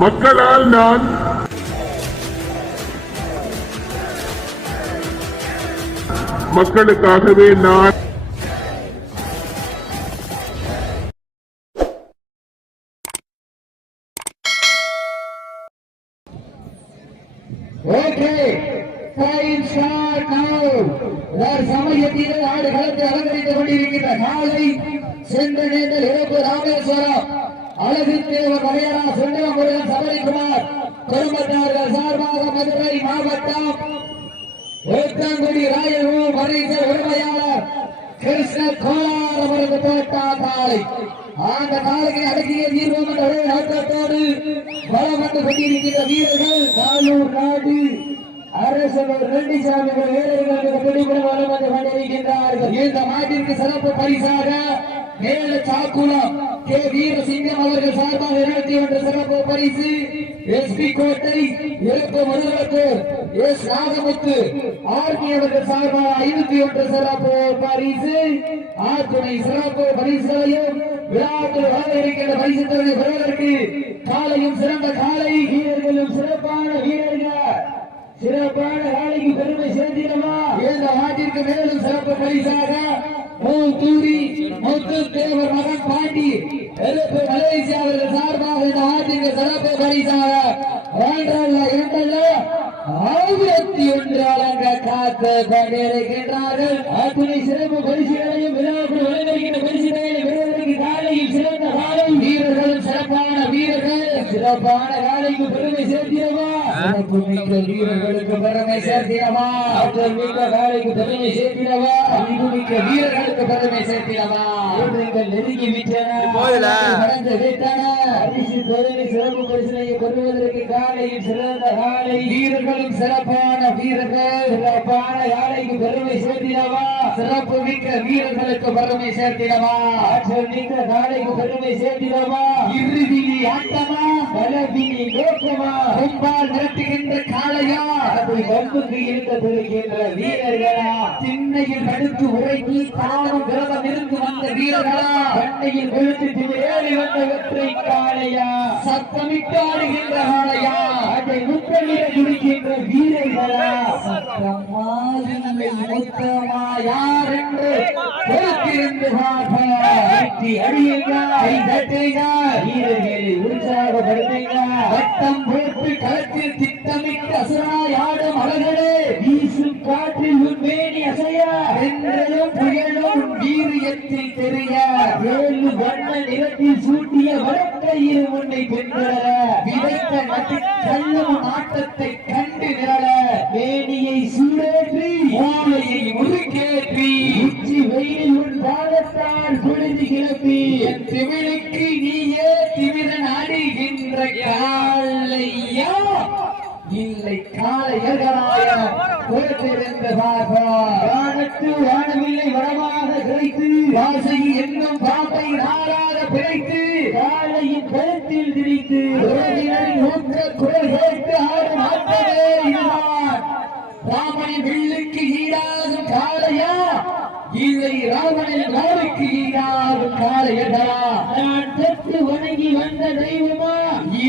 மக்களால் நான் மக்களுக்காகவே நான் சமயத்தில் ஆடு களத்தை அலங்கரித்துக் கொண்டிருக்கின்ற காலை சென்றடைந்த இறப்பு ராமேஸ்வரம் அழகு தேவர் வகையரா சுந்தரமுருகன் சபரிக்குமார் குடும்பத்தார்கள் சார்பாக மதுரை மாவட்டம் ஏத்தங்குடி ராயலூர் பரிசு உரிமையாளர் கிருஷ்ண கோளார் அவரது போட்டா காலை அந்த காலையை அடக்கிய தீர்வோம் என்ற ஒரே நோக்கத்தோடு வளம் வந்து கொண்டிருக்கின்ற வீரர்கள் நாளூர் நாடு அரசவர் ரெட்டிசாமிகள் வீரர்களுக்கு பிடிபடும் வளம் வந்து கொண்டிருக்கின்றார்கள். இந்த மாட்டிற்கு சிறப்பு பரிசாக மேல சாக்குளம் கே வீரசிங்கம் அவர்கள் சார்பாக 21 சிறப்பு பரிசு, எஸ்பி கோட்டை இறப்பு முதல்வர் எஸ் நாகமுத்து ஆர்மி அவர்கள் சார்பாக 51 சிறப்பு பரிசு, ஆத்துணை சிறப்பு பரிசுகளையும் விழாக்கள் வர இருக்கின்ற பரிசு தொகை பெறுவதற்கு காலையும் சிறந்த காலை வீரர்களும் சிறப்பான வீரர்கள் சிறப்பான காலைக்கு பெருமை சேர்த்திடவா. இந்த நாட்டிற்கு மேலும் சிறப்பு பரிசாக தூரி முத்து தேவர் மகன் பாண்டி எதிர்ப்பு மலேசியா அவர்கள் சார்பாக இந்த நாட்டிற்கு சிறப்பு பரிசாக 1101 வழங்க காத்து கொண்டிருக்கின்றார்கள். அத்துணை சிறப்பு பரிசுகளையும் விழாக்கள் வழங்கியிருக்கின்ற பரிசுகளை பெறுவதற்கு காலையில் சிறந்த காலை வீரர்களும் சிறப்பான வீரர்கள் சிறப்பான காலைக்கு பெருமை சேர்த்திடவா. சிறப்பு மிக்க வீரர்களுக்கு பெருமை சேர்த்திடவா. ஆற்றல் மிக்க காலைக்கு பெருமை சேர்த்திடவா. அறிவு மிக்க வீரர்களுக்கு பெருமை சேர்த்திடவா. நெருங்கி விட்டன கடந்து விட்டன. அரிசி பெருமை சிறப்பு பரிசனை பெறுவதற்கு காலையில் சிறந்த காலை வீரர்களும் சிறப்பான வீரர்கள் சிறப்பான காலைக்கு பெருமை சேர்த்திடவா. சிறப்பு மிக்க வீரர்களுக்கு பெருமை சேர்த்திடவா. ஆற்றல் மிக்க காலைக்கு பெருமை சேர்த்திடவா. இறுதியில் ஆட்டமா பலவீனி நோக்கமா ரொம்பால் நிரட்டுகின்ற காளையா அதை வம்புக்கு இருக்கின்ற வீரர்களா திண்ணையில் தடுத்து உரைக்கி தானும் விரதம் இருந்து வந்த வீரர்களா கண்ணையில் கொளுத்து ஏறி வந்த வெற்றை காளையா சத்தமிட்டு ஆடுகின்ற காளையா அதை முத்தமிட துடிக்கின்ற வீரர்களா சத்தமா இல்லை முத்தமா யார் என்று பொறுத்திருந்து வெற்றி அடியுங்கள் வீரர்களை உற்சாகப்படுத்துங்க. வட்டம் போட்டு களத்தில் திட்டமிட்டு அசுராய் ஆடும் அழகே வீசும் காற்றில் உண்மேனி அசைய என்றதும் புயலும் வீரியத்தில் தெரிய ஏழு வண்ண நிறத்தில் சூட்டிய வழக்கையில் உன்னை பெண்கள விதைத்த நட்டு கல்லும் ஆட்டத்தை கண்டு நிரள மேனியை சூடேற்றி மூளையை முறுக்கேற்றி உச்சி வெயில் உன் பாதத்தால் பொழுது கிளப்பி என் திமிழுக்கு நீயே திமிரன் அடிகின்ற காலையா இல்லை காளையர்களாய பொறுத்திருந்த வானத்து வானவில்லை வளமாக கிடைத்து வாசை என்னும் பாப்பை நாளாக பிழைத்து காளையின் கருத்தில் திரித்து ஊக்க குரல் கேட்டு ஆடும் ஆட்டமே இதுதான். ராமனின் வில்லுக்கு ஈடாகும் காளையா இல்லை ராவணன் காலுக்கு ஈடாகும் காளையர்களா? நான் பெற்று வணங்கி வந்த தெய்வமா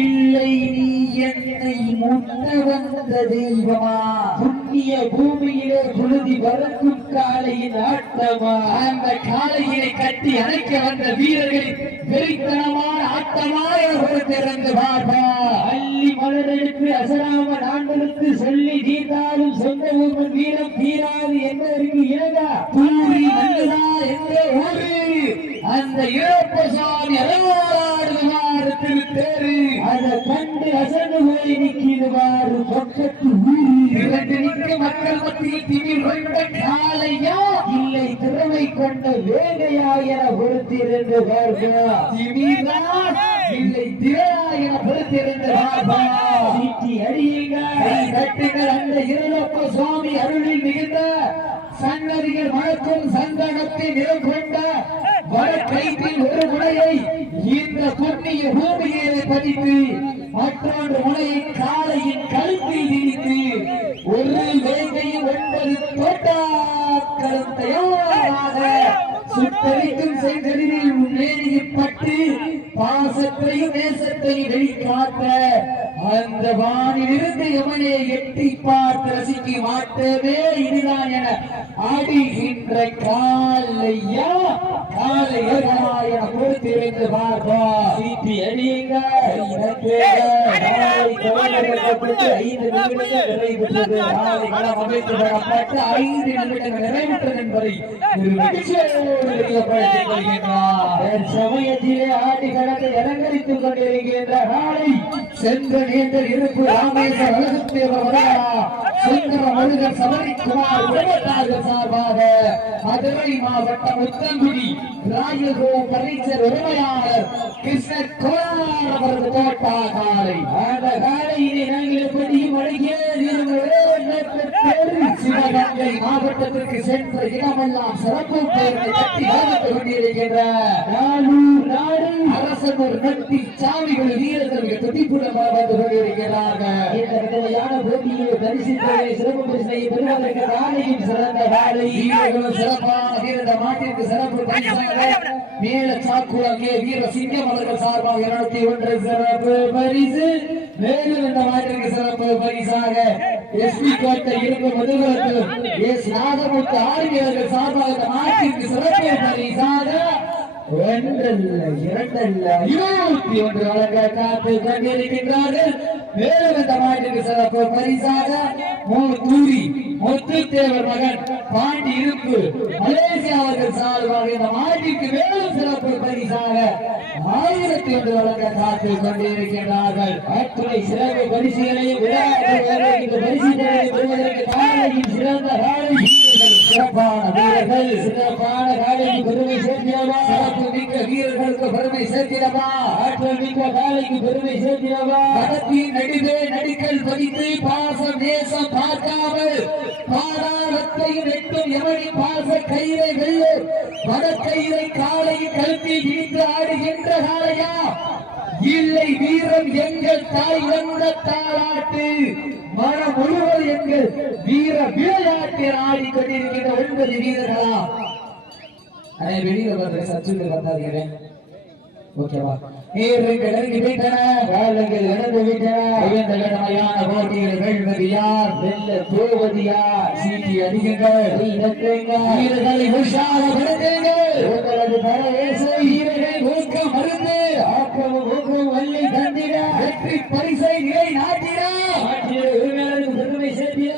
இல்லை நீ என்னை முன்ன வந்த தெய்வமா? புண்ணிய பூமியிலே புழுதி பறக்கும் காளையின் ஆட்டமா? அந்த காளையினை கட்டி அணைக்க வந்த வீரர்களின் வெறித்தனமான ஆட்டமாய பொறுத்திருந்து பார்ப்பா. அள்ளி மலரெடுத்து அசராம நான்களுக்கு சொல்லி தீர்ந்தாலும் சொந்த ஊர் வீரம் தீராது என்பதற்கு இழந்தா பூரி மல்லுதா என்ற ஊரு அந்த இழப்பசாமி அலவாடுவார் திருத்தேரு அதை கண்டு அசந்து போய் நிற்கிடுவார் பக்கத்து ஊரு நிற்க மக்கள் மத்தியில் திமிர் கொண்ட காளையா இல்லை திறமை கொண்ட வேகையா என பொறுத்திருந்து பார்ப்பா. திமிரா இல்லை திரையா என பொறுத்திருந்து பார்ப்பா. சீட்டி அடியுங்கள் கட்டுங்கள் அந்த இருளப்ப சுவாமி அருளில் மிகுந்த சன்னதிகள் மழக்கும் சந்தனத்தை நிறம் கொண்ட வட கைத்தில் ஒரு முனையை இந்த புண்ணிய பூமியிலே பதித்து மற்றொன்று முனையை காளையின் கழுத்தில் திணித்து ஒரு வேங்கையும் 9 தோட்டாக்களும் தயாராக சுட்டரிக்கும் செங்கலில் மேனியில் பட்டு பாசத்தையும் நேசத்தையும் வானத்தை வெளிக்காட்ட அந்த வானிலிருந்து எவனை எட்டி பார்த்து ரசிக்கும் ஆட்டமே இதுதான் என ஆடுகின்ற காலையா காலையர்களா என பொறுத்து வைத்து பார்ப்போம். சீட்டி அடியுங்க 5 நிமிடங்கள் நிறைவுற்றது. காலை களம் அமைத்து வரப்பட்ட 5 நிமிடங்கள் நிறைவுற்றது என்பதை தெரியப்படுத்திக் கொள்கின்றார். சமயத்திலே ஆடி களத்தை அலங்கரித்துக் கொண்டிருக்கின்ற காலை சென்ற நேந்தல் இருப்பு ராமேஸ்வர அழகுத்தேவர் சுந்தர முருகன் சபரிக்குமார் உறவத்தார்கள் சார்பாக மதுரை மாவட்டம் உத்தங்குடி ராயகோ பரீட்சர் உரிமையாளர் கிருஷ்ணர் கோளார் அவரது தோட்டா காலை. அந்த காலையினை நாங்கள் எப்படியும் வழங்கிய சிவகங்கை மாவட்டத்திற்கு சென்ற இடமெல்லாம் சிறப்பு பெயர்களை கட்டி வாழ்த்துக் கொண்டிருக்கின்ற நாளூர் நாடு அரசர் நட்டி சாமிகள் வீரர்கள் துடிப்புடன் வந்து கொண்டிருக்கிறார்கள். இந்த கடுமையான போட்டியில் பரிசுகளை சிறப்பு பரிசனை பெறுவதற்கு காலையும் சிறந்த காலை வீரர்களும் சிறப்பான வீரத மாட்டிற்கு சிறப்பு பரிசாக மேல சாக்குளம் வீர சிங்கம் அவர்கள் சார்பாக 201 சிறப்பு பரிசு. மேலும் இந்த மாட்டிற்கு சிறப்பு பரிசாக எஸ்பி கோட்டை இருப்பு முதுகுலத்து எஸ் நாகமுத்து ஆர்மியர்கள் சார்பாக இந்த மாட்டிற்கு சிறப்பு பரிசாக 1 அல்ல 2 அல்ல 21 வழங்க காத்து கொண்டிருக்கின்றார்கள். மேலும் இந்த மாட்டிற்கு சிறப்பு பரிசாக மூத்தூரி முத்துத்தேவர் மகன் பாண்டி இருப்பு மலேசியா அவர்கள் சார்பாக இந்த மாட்டிற்கு மேலும் சிறப்பு பரிசாக 1001 வழங்க காத்து கொண்டிருக்கிறார்கள். அத்துறை சிறப்பு பரிசுகளையும் விளையாட்டு பரிசுகளை பெறுவதற்கு காலையில் சிறந்த காலை சிறப்பான வீரர்கள் சிறப்பான காலைக்கு பெருமை சேர்த்திடவா சிறப்பு மிக்க வீரர்களுக்கு பெருமை சேர்த்திடவா ஆற்றல் மிக்க காலைக்கு பெருமை சேர்த்திடவா படத்தின் நடுவே நடிக்கல் பதித்து பாசம் நேசம் பார்க்காமல் பாதாளத்தையும் எட்டும் எவனி பாச கயிறை வெள்ளு வடக்கயிறை காலையின் கழுத்தில் இடித்து ஆடுகின்ற காலையா இல்லை வீரம் எங்கள் தாய் வந்த தாளாட்டு மனம் முழுவது எங்கள் வீர விளையாட்டில் ஆடிக்கொண்டிருக்கின்ற 9 வீரர்களா வெளியில் சச்சுகள் வந்தார்கள். ஓகேவா நீர்கள் இறங்கி விட்டன காலங்கள் இழந்து விட்டன. உயர்ந்த கடமையான போட்டிகள் வெல்வது யார் வெல்ல போவது யார் சீட்டி அடியுங்கள் வீரர்களை உற்சாகப்படுத்துங்கள். உங்களது தரவேசை வீரர்களை ஊக்கம் மருந்து ஆக்கமும் ஊக்கம் வள்ளி தந்திட வெற்றி பரிசை நிலை நாட்டிட உரிமையாளருக்கு பெருமை சேர்த்திட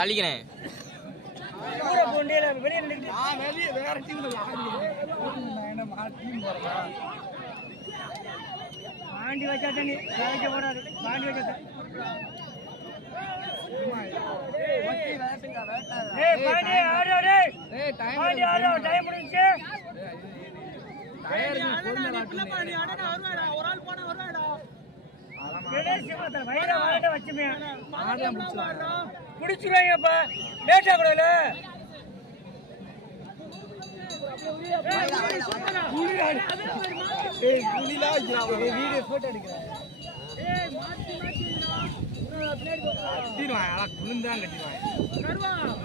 தள்ளிக்கிறேன் பாண்டி வச்சா தண்ணி போடாது பாண்டி வச்சா டைம் முடிஞ்சு குடிச்சிருவாங்கப்பா லேட்டா கூடல வீடியோ போட்டோ எடுக்கிறேன் குளிர்ந்தான்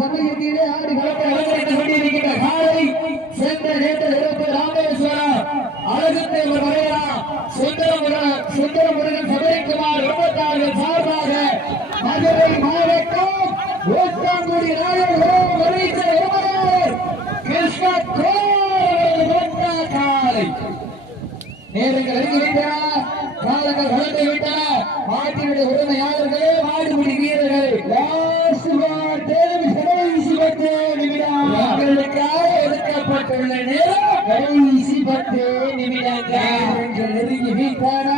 சமயத்திலே ஆடி வளர்த்து கொண்டிருக்கின்ற காலை சென்ற நேற்று ராமேஸ்வரம் அழகுத்தேவர் வரையா சுந்தர முருகன் சபரிக்குமார் மாட்டினுடைய உரிமையாளர்களே, மாடுபிடி வீரர்களே, ஒதுக்கப்பட்டுள்ள நேரம் கடைசி 10 நிமிடங்கள் நெருங்கி விட்டன.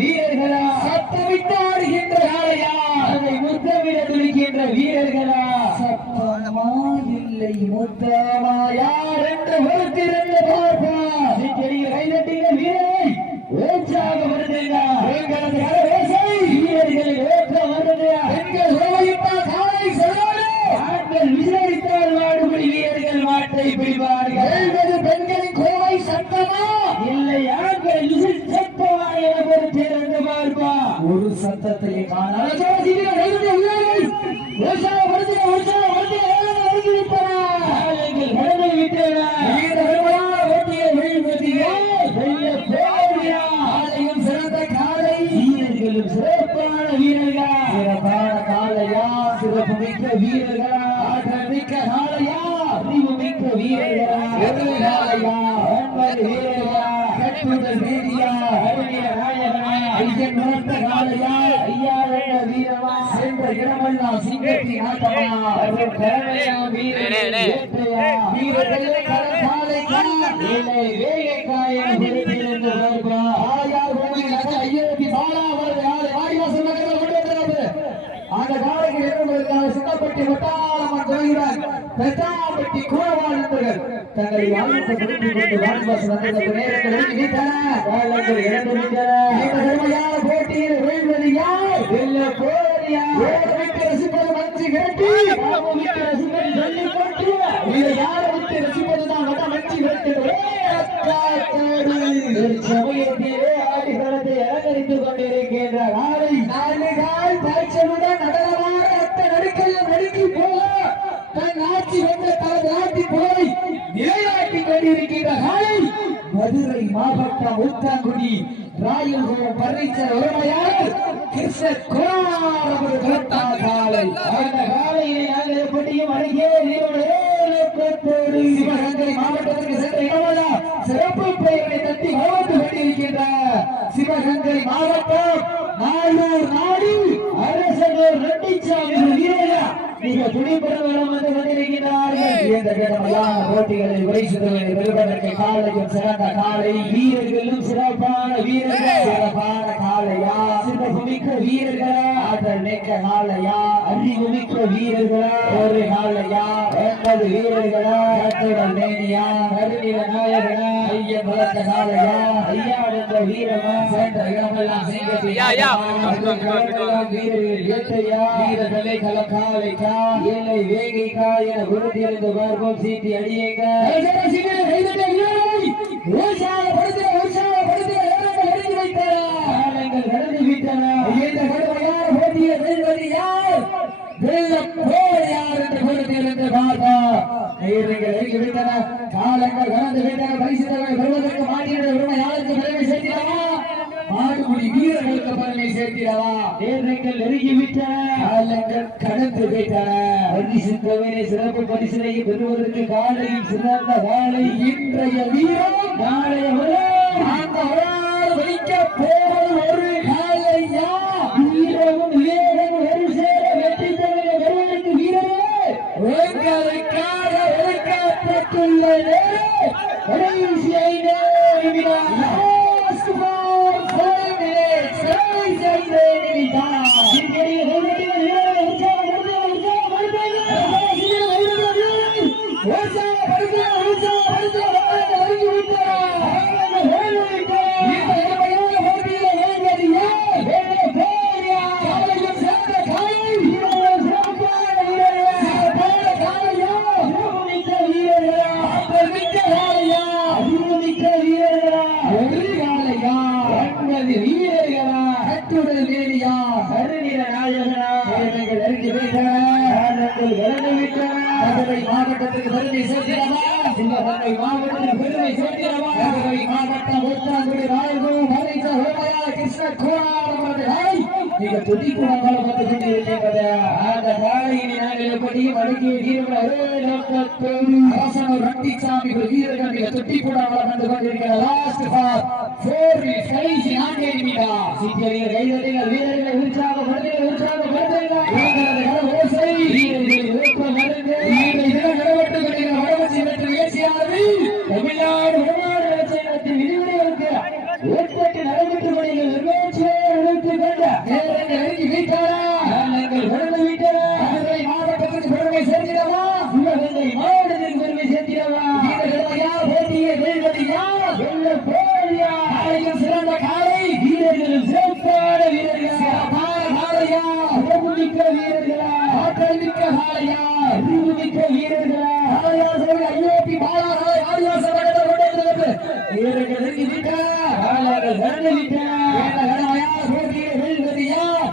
வீரர்களா, சத்தமிட்டு ஆடுகின்ற ஆலையா, அதை முத்தமிட துடிக்கின்ற வீரர்களா, சத்தமா இல்லை முத்தமா, யார் என்று பொறுத்திருந்து பார்ப்போம். கைதட்டின வீரரை உற்சாக வருதுங்க, எங்களது அரசை வீரர்களின் ஓட்டம் வருது. பெண்கள் உறவையிட்டால் காலை செல்வாரு, ஆண்கள் விசாரித்தால் வாடுபடி வீரர்கள் மாட்டை பிடிப்பார்கள். எழுபது பெண்களின் கோவை சத்தமா இல்லை ஆண்கள் சத்தமா என பொறுத்திருந்து பார்ப்பா. ஒரு சத்தத்தை காணாத சிறந்த காலை வீரர்களும் சிறப்பான வீரர்களா, சிறப்பான காலையா, சிறப்பு மிக்க வீரர்களா, ஆற்றல் மிக்க காலையா, அறிவு மிக்க வீரர்களா, காலையா, வீரர்களா, கட்டுதல் ரீதியா, அறிவிய நாயகனா, ஐயன் வளர்த்த காலையா, ஐயா என்ற வீரமா, சென்ற இடமெல்லாம் சிங்கத்தின் ஆட்டமா, திறமையா வீரர்களே, வீரர்களே கடற்காலை இல்லை வேகைக்காயன் குறிப்பிலிருந்து வருவா. ஆயார் கோவிலுக்கு ஐயத்தி பாலாவது ஆறு வாடிவாசல் நகரில் கொண்டு வந்தது. அந்த காலைக்கு நிறுவனங்களுக்கான சின்னப்பட்டி வட்டாரம்மன் கோயிலார் பெத்தாம்பட்டி கூறவாள் என்பர்கள் தங்களை வாழ்த்து குறிப்பிக் கொண்டு வாடிவாசல் நகருக்கு நேரத்தில் வீட்டன. காலங்கள் இழந்துவிட்டன. இந்த பெருமையான போட்டியில் வீழ்வது யார்? வெல்ல போரியா? விட்டு ரசிப்பது மஞ்சு கட்டி விட்டு ரசிப்பது சொல்லிக் கொண்டு இதை யாரை விட்டு ரசிப்பதுதான் வட மஞ்சு கட்டு சமயத்திலே ஆடிகளத்தை அலங்கரித்துக் கொண்டிருக்கின்ற காலை 4 கால் பாய்ச்சலுடன் நடனமாக அத்த நடுக்கையில் நடுக்கி போக தன் ஆட்சி வந்த தனது நாட்டி புகழை நிலைநாட்டிக் கொண்டிருக்கின்ற காலை மதுரை மாவட்டம் ஊத்தாங்குடி ராயல்குளம் பர்னிச்சர் உரிமையாளர் கிருஷ்ண குமார் காலை. அந்த காலையினை நாங்கள் எப்படியும் அருகே சிவகங்கை மாவட்டத்திற்கு சென்ற இடமல்லா சிறப்பு பெயரை தட்டி வாழ்ந்து கொண்டிருக்கின்ற சிவகங்கை மாவட்டம் நாளூர் நாடு அரசனூர் ரெட்டிச்சாமி வீரர்களா மிக துணிபுடன் வந்து கொண்டிருக்கிறார்கள். இந்த இடமெல்லாம் போட்டிகளை வெல்வதற்கு காலையும் சிறந்த காலை, வீரர்களும் சிறப்பான வீரர்கள், சிறப்பான காலையா, சிறப்பு மிக்க வீரர்களா, ஆற்றல் மிக்க காலையா, அறிவு மிக்க வீரர்களா, ஒரு காலையா, 80 வீரர்களா, கட்டுடல் மேனியா, கருநில நாயகனா, ஐயன் வளர்த்த காலையா, ஐயா என்ற வீரமா, சென்ற இடமெல்லாம் வீரர்கள் ஏற்றையா, வீரர்களை கலக்காலைக்கா ஏழை வேகைக்கா என உறுதியிருந்து பார்ப்போம். சீட்டி அடியுங்க. கடந்து விட்டன. இந்த கடுமையான போட்டியை வெல்வது யார்? யார் என்று பொறுத்திருந்து பார்ப்போம். விட்டன. காலங்கள் கடந்து விட்டன. பரிசு பெறுவதற்கு மாட்டினுடைய உரிமை யாருக்கு பெருமை சேர்த்திடவா? மாடுபிடி வீரர்களுக்கு பெருமை சேர்த்திடவா? நேரங்கள் நெருங்கிவிட்டன. காலங்கள் கடந்து விட்டன. பரிசுத்தவனை சிறப்பு பரிசினை பெறுவதற்கு காலையில் சிறந்த காலை இன்றைய வீரம், நாளைய அந்த வைக்க போவது ஒரு காலையா? வீரமும் விவேகமும் ஒரு சேர வெற்றி தவிர பெறுவதற்கு வீரரே உங்களுக்காக ஒதுக்கப்பட்டுள்ள கடைசி 5 நிமிடம். Last for 5 minutes. கடைசி 5 நிமிடம். இங்கே மாவட்டத்துக்கு பெருமை சேர்க்கிறவா சிவகங்கை மாவட்டத்துக்கு பெருமை சேர்க்கிறவா மதுரை மாவட்டம் ஒற்றாங்குடி ராயபுரம் மறைந்த உலகையா கிருஷ்ண கோணாரமர்களை நீங்க துடிப்புடமாக வந்து கொண்டிருக்கின்றது. அந்த காலையினை நாங்கள் எப்படி வழங்கிய வீரர்கள் ரட்டிசாமி வீரர்கள் நீங்க துடிப்புடமாக வந்து கொண்டிருக்கிற லாஸ்ட் ஃபார் 4 மினிட்ஸ் கடைசி 4 நிமிடம். சீக்கிரம் கைதட்டுங்கள் வீரர்களை உற்சாகப்படுத்துங்கள் உற்சாகப்படுத்துங்கள் வீரர்களின் ஊக்கம் மருந்து தமிழ்நாடு வடமாடு வளர்ச்சியத்தின் விதிமுறைகளுக்கு உட்பட்டு நடைபெற்றுக் கொண்டிருக்கிற நிகழ்ச்சியை எடுத்துக் கொண்ட நேரங்கள் நெருங்கி விட்டன. நாங்கள் கடந்து விட்டன. மதுரை மாவட்டத்திற்கு பெருமை சேர்க்கிறவா சிவகங்கை மாவட்டத்திற்கு பெருமை சேர்க்கிறவா வீரர்களையா போட்டியை வெல்வதையா வெல்ல போலியா காலையில் சிறந்த காலை வீரர்களும் சிறப்பான வீரர்கள் காலையா உடம்புமிக்க வீரர்களா ஆற்றல் மிக்க காலையா அறிவுமிக்க வீரர்களா காலையா சொல்லி ஐயோபி பாலாகாலை ஆதிவாச வீரர்கள்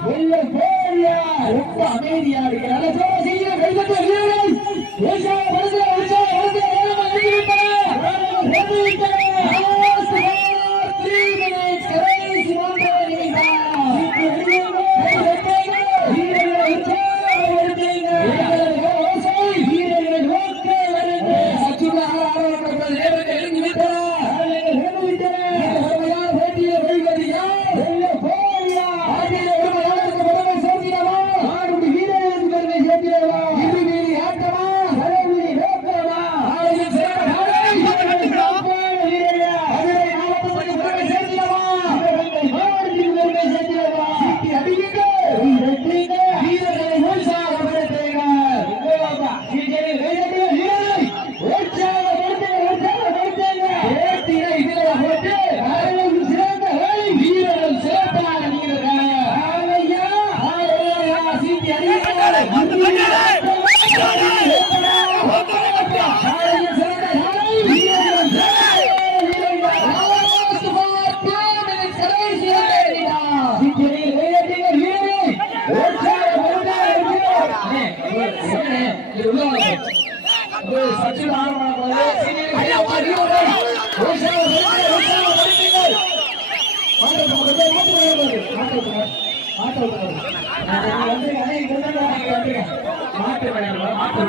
வெல்ல போலியா ரொம்ப அமைதியா இருக்கிறார். மாட்டு